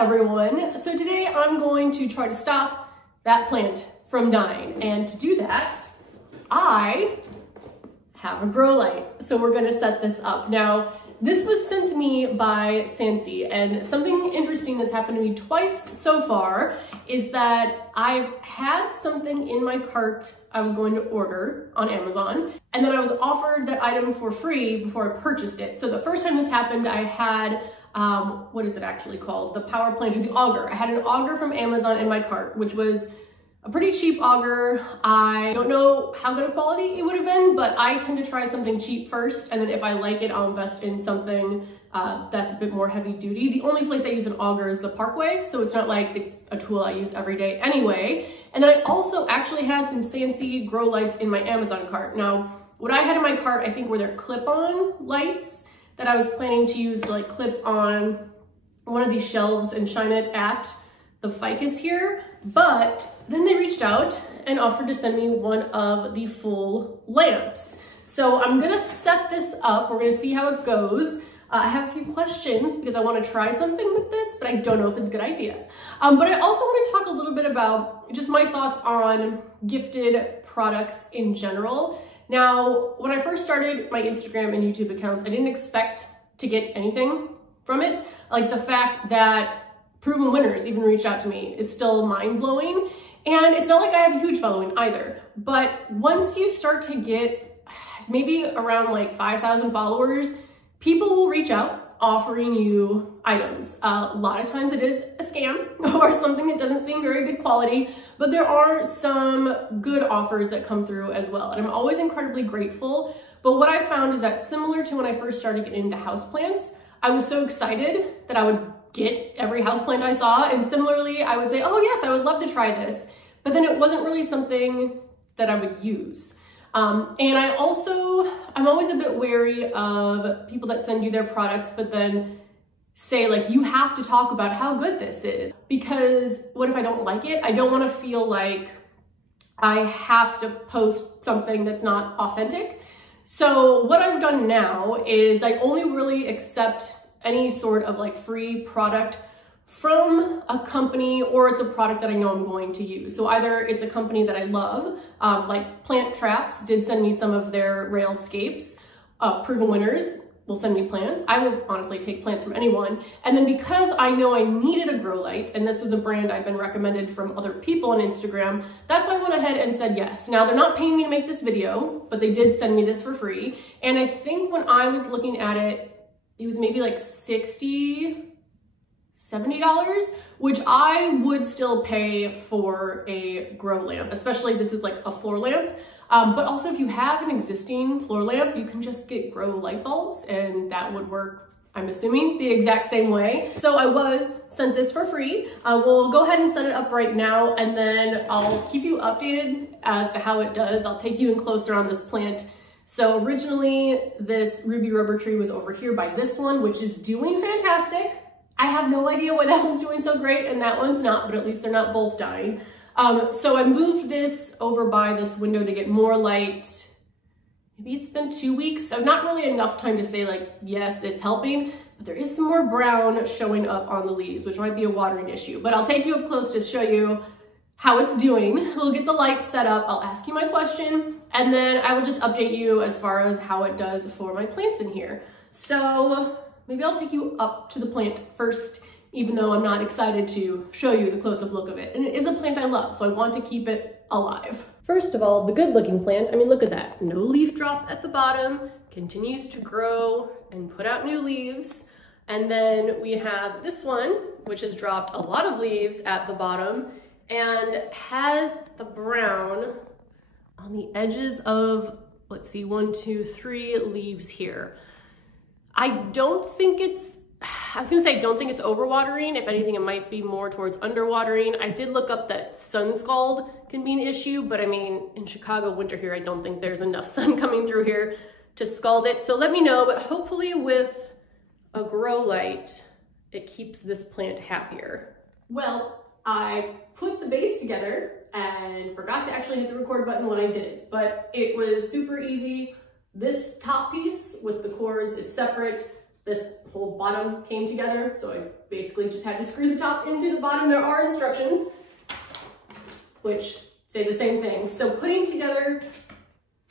everyone. So today I'm going to try to stop that plant from dying. And to do that, I have a grow light. So we're gonna set this up. Now, this was sent to me by Sansi, and something interesting that's happened to me twice so far is that I've had something in my cart I was going to order on Amazon, and then I was offered that item for free before I purchased it. So the first time this happened, I had, what is it actually called? The power plant, or the auger. I had an auger from Amazon in my cart, which was a pretty cheap auger. I don't know how good a quality it would have been, but I tend to try something cheap first, and then if I like it, I'll invest in something that's a bit more heavy duty. The only place I use an auger is the Parkway, so it's not like it's a tool I use every day anyway. And then I also actually had some Sansi grow lights in my Amazon cart. Now, what I had in my cart, I think, were their clip-on lights that I was planning to use to like clip on one of these shelves and shine it at the ficus here. But then they reached out and offered to send me one of the full lamps. So I'm gonna set this up. We're gonna see how it goes. I have a few questions because I wanna try something with this, but I don't know if it's a good idea. But I also wanna talk a little bit about just my thoughts on gifted products in general. Now, when I first started my Instagram and YouTube accounts, I didn't expect to get anything from it. Like the fact that proven winners even reached out to me is still mind-blowing. And it's not like I have a huge following either, but once you start to get maybe around like 5,000 followers, people will reach out offering you items. A lot of times it is a scam or something that doesn't seem very good quality, but there are some good offers that come through as well. And I'm always incredibly grateful. But what I found is that similar to when I first started getting into houseplants, I was so excited that I would get every houseplant I saw. And similarly, I would say, oh yes, I would love to try this. But then it wasn't really something that I would use. And I'm always a bit wary of people that send you their products, but then say like, you have to talk about how good this is. Because what if I don't like it? I don't want to feel like I have to post something that's not authentic. So what I've done now is I only really accept any sort of like free product from a company, or it's a product that I know I'm going to use. So either it's a company that I love, like Plant Traps did send me some of their railscapes. Proven Winners will send me plants. I will honestly take plants from anyone. And then because I know I needed a grow light, and this was a brand I'd been recommended from other people on Instagram, that's why I went ahead and said yes. Now they're not paying me to make this video, but they did send me this for free. And I think when I was looking at it, it was maybe like $60, $70, which I would still pay for a grow lamp, especially this is like a floor lamp. But also if you have an existing floor lamp, you can just get grow light bulbs and that would work, I'm assuming, the exact same way. So I was sent this for free. We'll go ahead and set it up right now, and then I'll keep you updated as to how it does. I'll take you in closer on this plant. So originally this ruby rubber tree was over here by this one, which is doing fantastic. I have no idea why that one's doing so great and that one's not, but at least they're not both dying. So I moved this over by this window to get more light. Maybe it's been 2 weeks, so not really enough time to say like, yes, it's helping, but there is some more brown showing up on the leaves, which might be a watering issue, but I'll take you up close to show you how it's doing. We'll get the light set up. I'll ask you my question, and then I will just update you as far as how it does for my plants in here. So maybe I'll take you up to the plant first, even though I'm not excited to show you the close-up look of it. And it is a plant I love, so I want to keep it alive. First of all, the good-looking plant, I mean, look at that. No leaf drop at the bottom, continues to grow and put out new leaves. And then we have this one, which has dropped a lot of leaves at the bottom and has the brown on the edges of, let's see, 1, 2, 3 leaves here. I don't think it's overwatering. If anything, it might be more towards underwatering. I did look up that sun scald can be an issue, but I mean, in Chicago winter here, I don't think there's enough sun coming through here to scald it. So let me know, but hopefully with a grow light, it keeps this plant happier. Well, I put the base together and forgot to actually hit the record button when I did it, but it was super easy. This top piece with the cords is separate this whole bottom came together. So I basically just had to screw the top into the bottom. There are instructions which say the same thing. So putting together,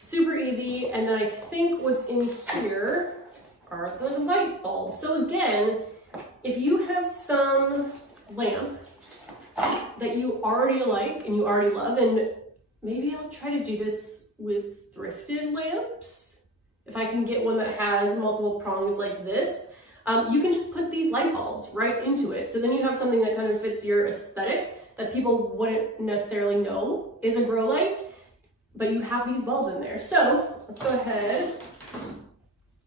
super easy. And then I think what's in here are the light bulbs. So again, if you have some lamp that you already like and you already love, and maybe I'll try to do this with thrifted lamps. If I can get one that has multiple prongs like this, you can just put these light bulbs right into it. So then you have something that kind of fits your aesthetic that people wouldn't necessarily know is a grow light, but you have these bulbs in there. So let's go ahead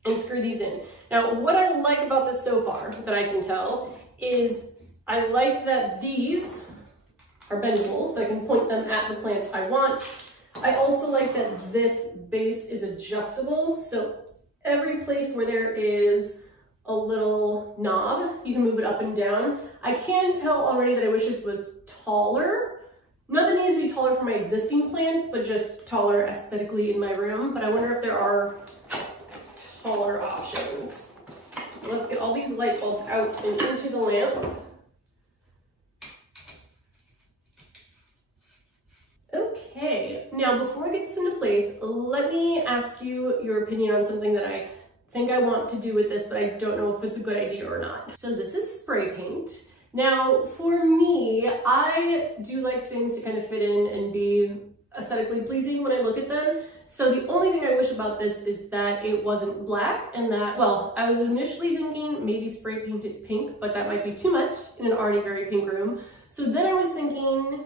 and screw these in. Now, what I like about this so far that I can tell is I like that these are bendable, so I can point them at the plants I want. I also like that this base is adjustable, so every place where there is a little knob, you can move it up and down. I can tell already that I wish this was taller. Not that it needs to be taller for my existing plants, but just taller aesthetically in my room. But I wonder if there are taller options. Let's get all these light bulbs out and into the lamp. Okay, now before I get this into place, let me ask you your opinion on something that I think I want to do with this, but I don't know if it's a good idea or not. So this is spray paint. Now, for me, I do like things to kind of fit in and be aesthetically pleasing when I look at them. So the only thing I wish about this is that it wasn't black and that, well, I was initially thinking maybe spray painted pink, but that might be too much in an already very pink room. So then I was thinking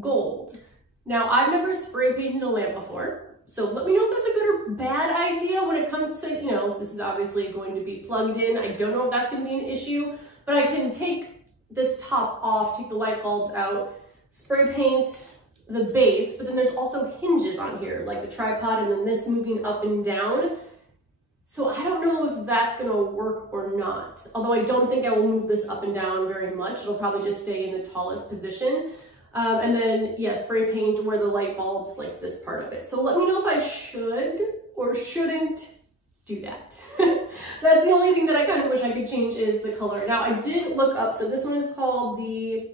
gold. Now, I've never spray painted a lamp before, so let me know if that's a good or bad idea when it comes to, you know, this is obviously going to be plugged in. I don't know if that's going to be an issue, but I can take this top off, take the light bulbs out, spray paint the base, but then there's also hinges on here, like the tripod and then this moving up and down. So I don't know if that's going to work or not, although I don't think I will move this up and down very much. It'll probably just stay in the tallest position. And then, yeah, spray paint where the light bulbs, like this part of it. So let me know if I should or shouldn't do that. That's the only thing that I kind of wish I could change is the color. Now, I did look up, so this one is called the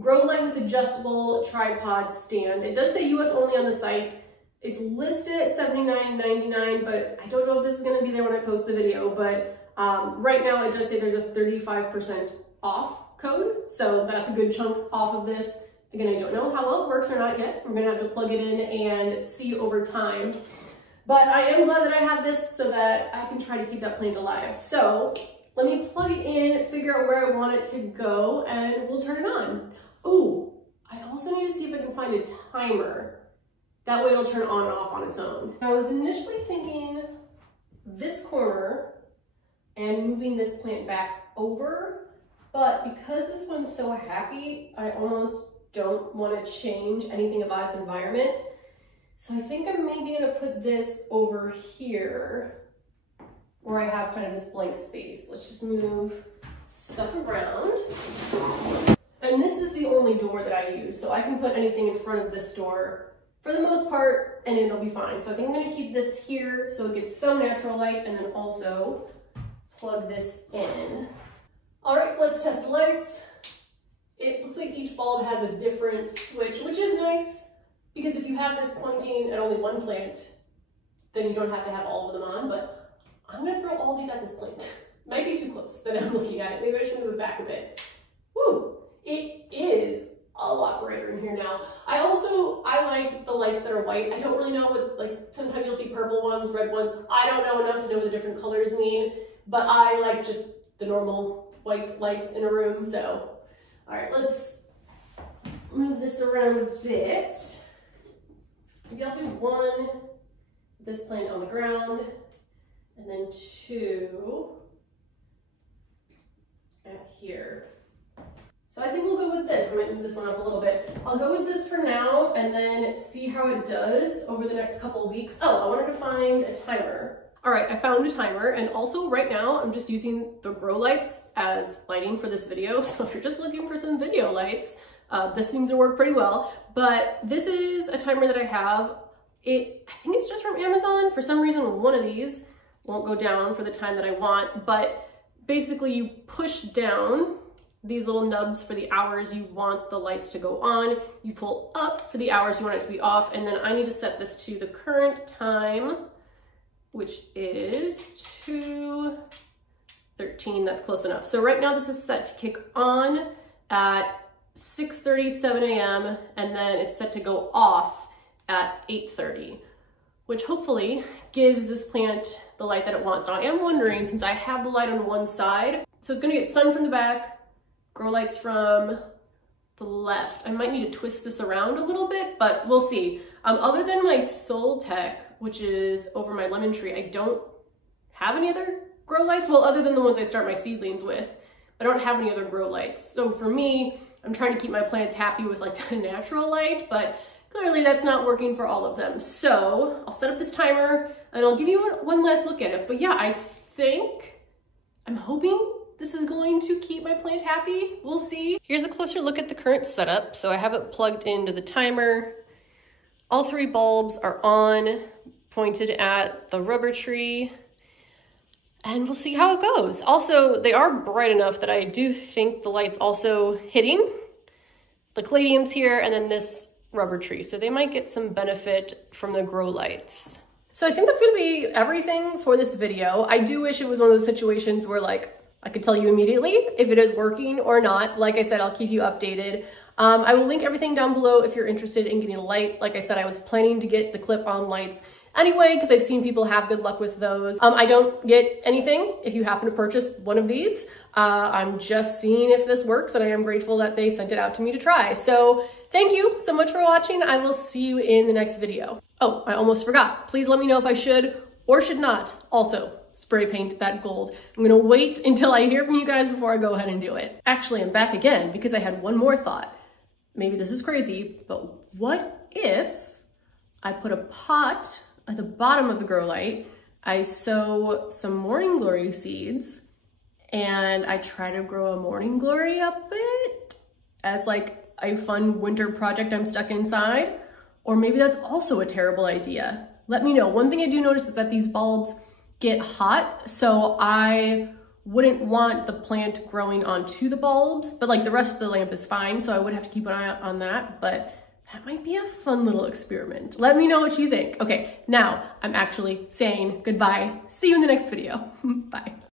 Grow Light with Adjustable Tripod Stand. It does say US only on the site. It's listed at $79.99, but I don't know if this is going to be there when I post the video. But right now, it does say there's a 35% off code, so that's a good chunk off of this. Again, I don't know how well it works or not yet. We're gonna have to plug it in and see over time. But I am glad that I have this so that I can try to keep that plant alive. So let me plug it in, figure out where I want it to go, and we'll turn it on. Oh, I also need to see if I can find a timer. That way it'll turn on and off on its own. I was initially thinking this corner and moving this plant back over, but because this one's so happy, I almost don't want to change anything about its environment. So I think I'm maybe going to put this over here where I have kind of this blank space. Let's just move stuff around. And this is the only door that I use, so I can put anything in front of this door for the most part and it'll be fine. So I think I'm going to keep this here so it gets some natural light and then also plug this in. All right, let's test the lights. It looks like each bulb has a different switch, which is nice because if you have this pointing at only one plant, then you don't have to have all of them on, but I'm gonna throw all these at this plant. Might be too close that I'm looking at it. Maybe I should move it back a bit. Woo, it is a lot brighter in here now. I like the lights that are white. I don't really know what, like sometimes you'll see purple ones, red ones. I don't know enough to know what the different colors mean, but I like just the normal white lights in a room, so. All right, let's move this around a bit. Maybe I'll do one, this plant on the ground, and then two at here. So I think we'll go with this. I might move this one up a little bit. I'll go with this for now and then see how it does over the next couple of weeks. Oh, I wanted to find a timer. All right, I found a timer, and also right now I'm just using the grow lights as lighting for this video. So if you're just looking for some video lights, this seems to work pretty well. But this is a timer that I have. I think it's just from Amazon. For some reason, one of these won't go down for the time that I want, but basically you push down these little nubs for the hours you want the lights to go on. You pull up for the hours you want it to be off, and then I need to set this to the current time, which is 2:13, that's close enough. So right now this is set to kick on at 6:37 a.m. and then it's set to go off at 8:30, which hopefully gives this plant the light that it wants. Now I am wondering, since I have the light on one side, so it's gonna get sun from the back, grow lights from the left. I might need to twist this around a little bit, but we'll see. Other than my Soul Tech, which is over my lemon tree, I don't have any other grow lights. Well, other than the ones I start my seedlings with, I don't have any other grow lights. So for me, I'm trying to keep my plants happy with like the natural light, but clearly that's not working for all of them. So I'll set up this timer and I'll give you one last look at it. But yeah, I'm hoping this is going to keep my plant happy. We'll see. Here's a closer look at the current setup. So I have it plugged into the timer. All 3 bulbs are on, pointed at the rubber tree, and we'll see how it goes. Also, they are bright enough that I do think the light's also hitting the caladiums here and then this rubber tree. So they might get some benefit from the grow lights. So I think that's gonna be everything for this video. I do wish it was one of those situations where like, I could tell you immediately if it is working or not. Like I said, I'll keep you updated. I will link everything down below if you're interested in getting a light. Like I said, I was planning to get the clip-on lights anyway, because I've seen people have good luck with those. I don't get anything if you happen to purchase one of these. I'm just seeing if this works, and I am grateful that they sent it out to me to try. So thank you so much for watching. I will see you in the next video. Oh, I almost forgot. Please let me know if I should or should not also spray paint that gold. I'm gonna wait until I hear from you guys before I go ahead and do it. Actually, I'm back again because I had one more thought. Maybe this is crazy, but what if I put a pot at the bottom of the grow light, I sow some morning glory seeds, and I try to grow a morning glory up it as like a fun winter project I'm stuck inside? Or maybe that's also a terrible idea. Let me know. One thing I do notice is that these bulbs get hot, so I wouldn't want the plant growing onto the bulbs, but like the rest of the lamp is fine, so I would have to keep an eye out on that, but that might be a fun little experiment. Let me know what you think. Okay, now I'm actually saying goodbye. See you in the next video. Bye.